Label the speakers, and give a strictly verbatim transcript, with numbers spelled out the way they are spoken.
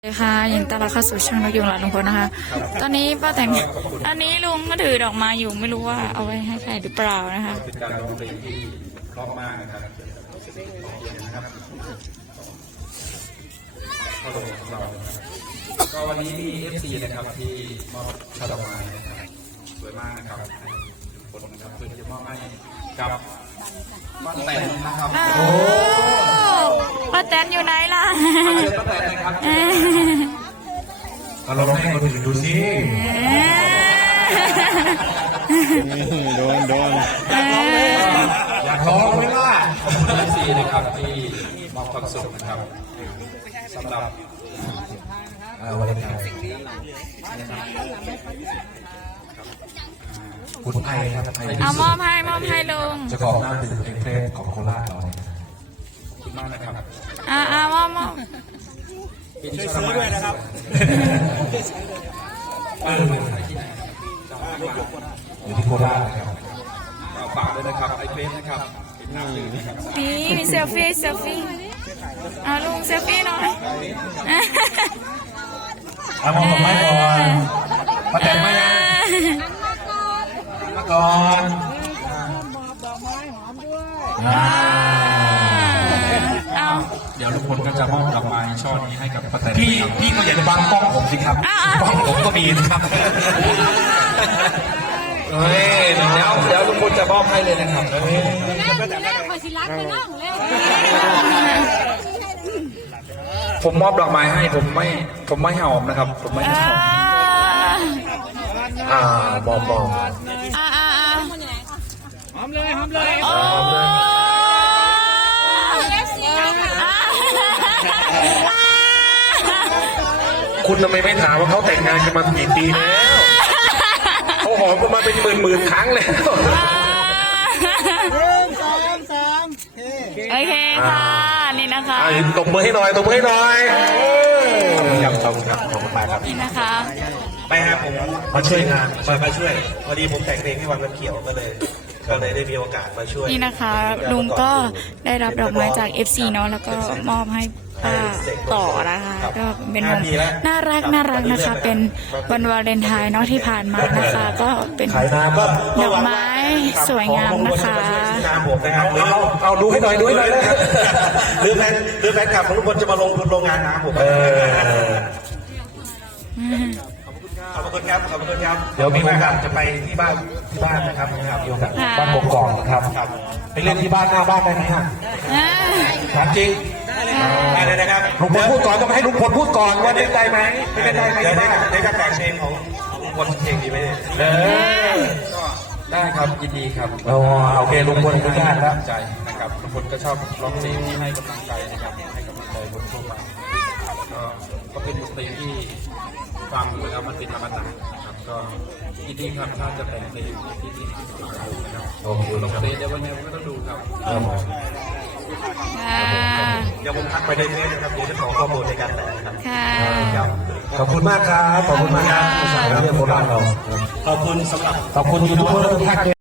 Speaker 1: สวัสดีค่ะยินดีต้อนรับเข้าสู่ช่องนกยุงหลานลุงพลนะคะตอนนี้ป้าแต่งอันนี้ลุงก็ถือดอกไม้อยู่ไม่รู้ว่าเอาไว้ให้ใครหรือเปล่านะคะ
Speaker 2: เป็นการร้องเพลงที่เพราะมากนะครับนะครับเข้าลงของเราก็วันนี้มี เอฟ ซี นะครับที่มอบช่อดอกไม้นะครับสวยมากนะครับคนนะครับเพื่อจะมอบให้กับป้าแตนนะครับโอ้
Speaker 1: ป้าแตนอยู่ไหนล่ะ
Speaker 2: เจอป้าแตนนะครับ
Speaker 3: เราลองให้คนอื่นดูสิโดนโดนอยากร้องไหมล่ะ
Speaker 2: ขอบคุณ เอฟ ซี นะครับที่มอบความสุขนะครับสำหรับ
Speaker 3: วันนี้คุณไทยครับ
Speaker 1: เอามอบให้มอบให้ลุง
Speaker 3: จะขอหน้าดื่มเพลงของโคราชเรา
Speaker 2: ขอบคุณมากนะครับ
Speaker 1: อ่าอ่ามอบมอบ
Speaker 2: ช่วยซื้อด้วยนะครับ
Speaker 3: อยู่ที่โคราชนะครับ
Speaker 2: ฝากด้วยนะครับไอเพลงนะครับ
Speaker 1: นี่มีเซลฟี่เซลฟี่เอาลุงเซลฟี่หน่อย
Speaker 3: เอามองดอกไม้ก่อนมาแต่งมายังมาก่อน
Speaker 1: เอา
Speaker 2: เดี๋ยวลุงพลก็จะมอบดอกไม้ช่อนี้ให้กับป้าแตน
Speaker 3: พี่พี่ก็อย่าบังกล้องผมสิครับกล้องผมก็มีนะครับ
Speaker 2: เฮ้ยเดี๋ยวเดี๋ยวลุงพลจะมอบให้เลยนะครับ
Speaker 4: แล้วคอยสิรักไปน้องแล้ว
Speaker 2: ผมมอบดอกไม้ให้ผมไม่ผมไม่หอมนะครับผมไม่หอม
Speaker 3: อ่าบอมบอม
Speaker 1: อ่าอ่า
Speaker 4: หอมเลยหอมเลย
Speaker 1: โอ้
Speaker 3: คุณทำไมไม่ถามว่าเขาแต่งงานกันมากี่ปีแล้วเขาหอมกันมาเป็นหมื่นหมื่นครั้งแล้ว
Speaker 1: โอเคค่ะนี่นะคะ
Speaker 3: ตบมือให้หน่อยตบมือให้หน่อยครับขอบคุณครับขอบคุณมากครับ
Speaker 1: นี่นะคะ
Speaker 3: ไปครับผมมาช่วยงานมามาช่วยพอดีผมแต่งเพลงให้วันวันเขียวก็เลยก็เลยได้มีโอกาสมาช่วย
Speaker 1: นี่นะคะลุงก็ได้รับดอกไม้จาก เอฟ ซี เนาะแล้วก็มอบให้ป้าต่อนะคะก็เป็นวันน่ารักน่ารักนะคะเป็นวันวาเลนไทน์เนาะที่ผ่านมานะคะก็เป็นดอกไม้สวยงามนะคะ
Speaker 3: เอาเอาดูให้หน่อยดูให้หน่อยหรือแฟนหรือแฟนคลับของทุกคนจะมาลงทุนโรงงานน้ำผมขอบคุณครับขอบคุณครับเดี๋ยวมีโอกาสจะไปที่บ้านที่บ้านนะครับมีโอกาสบ้านกกอกนะครับไปเล่นที่บ้านหน้าบ้านได้ไหมฮะถามจริงได้เลยนะครับลุงพลพูดก่อนต้องให้ลุงพลพูดก่อนว่าได้ใจไหมไม่ได้ไหมได้ได้ได้แต่งเพลงของลุงพลเพลงดีไหมเออ
Speaker 2: ได้ครับยินดีครับ
Speaker 3: อ๋อโอเคลุงพลก็ได้แล้ว
Speaker 2: ใจนะครับลุงพลก็ชอบร้องเพลงที่ให้กำลังใจนะครับให้กำลังใจคนทั่วไปก็ก็เป็นเพลงที่ฟังแล้วมันเป็นอมตะนะครับก็ยินดีครับถ้าจะแต่งเพลงที่ที่ที่ฟังนะครับ
Speaker 3: โอเค
Speaker 2: ลงเพลงเดี๋ยววันนี้ก็ต้องดูครับ
Speaker 3: เดี๋ยวผมทักไปได้เลยนะครับเดี๋ยวจะขอข้อมูลในการแต่งครับ
Speaker 1: ค่ะ
Speaker 3: ขอบคุณมากครับขอบคุณมากครับภาษาเรื่องโบราณเราขอบคุณสำหรับขอบคุณยูทูบเบอร์ทุกท่าน